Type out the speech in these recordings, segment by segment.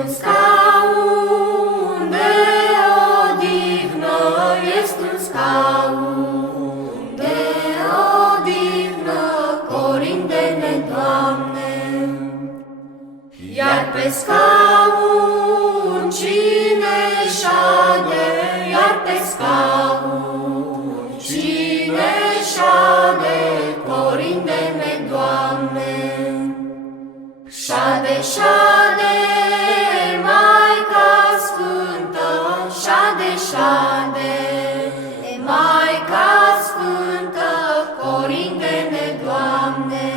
un scaun de odihnă, este un scaun de odihnă, corindene, Doamne. Iar pe scaun cine șade, iar pe scaun cine șade, corindene, Doamne. Șade, șade, Maica Sfântă, șade, șade, Maica Sfântă, corindene, Doamne.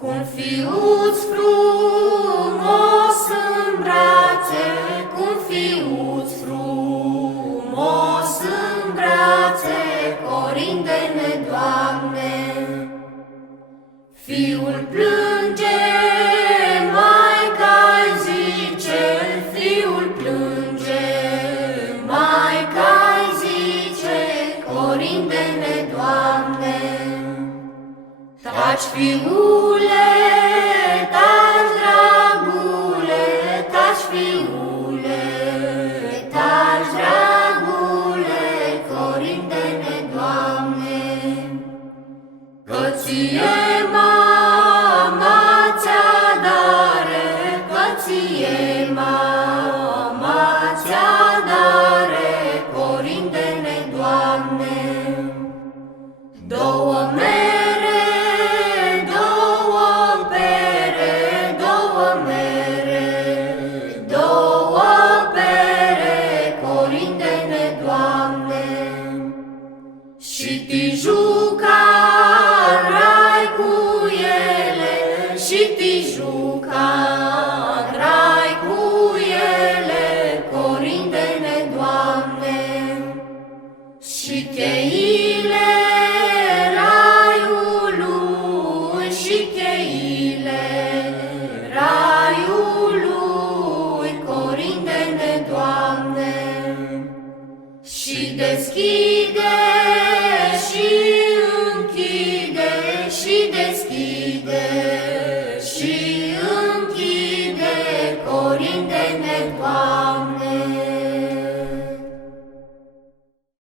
Cum fiuț frumos în brațe, cum fiuț frumos în brațe, corindene, Doamne. Fiul plânge, Maica-i zice, fiul plânge, Maica-i zice, corindene, Doamne. Taci, fiule, taci, dragule, taci, fiule, taci, dragule, corindene, Doamne. Că ție mama ți-adare, că ție mama ți-adare, corindene, Doamne. Două mere, două pere, două mere, două pere, corindene, Doamne. Și Tijuca rai cu ele, și Tijuca